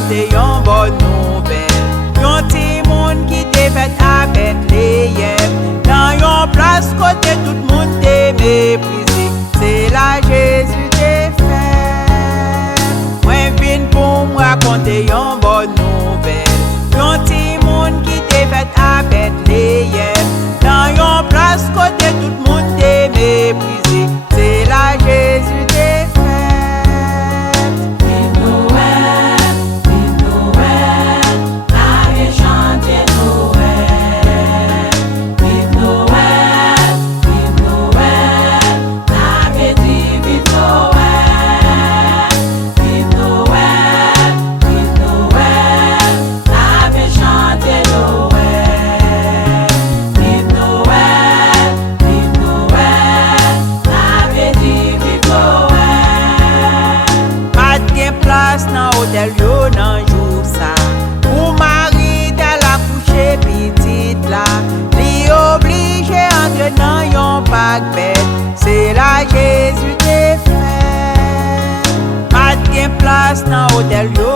raconter une bonne nouvelle. Yon ti moun qui te fait à Bethléem. Dans yon place côté tout le monde te méprisé. C'est là Jésus te fait. Moi vin pour me raconter une bonne nouvelle. Yon ti moun qui te fait à Bethléem. Dans yon place côté tout le monde te méprisé. C'est là Jésus te fait. Place dans hôtel yo nan jour ça. Pour mari t'a la couche petite là. Li obligé entre dans yon paquebot. C'est là Jésus te fait. Pas de place dans hôtel yo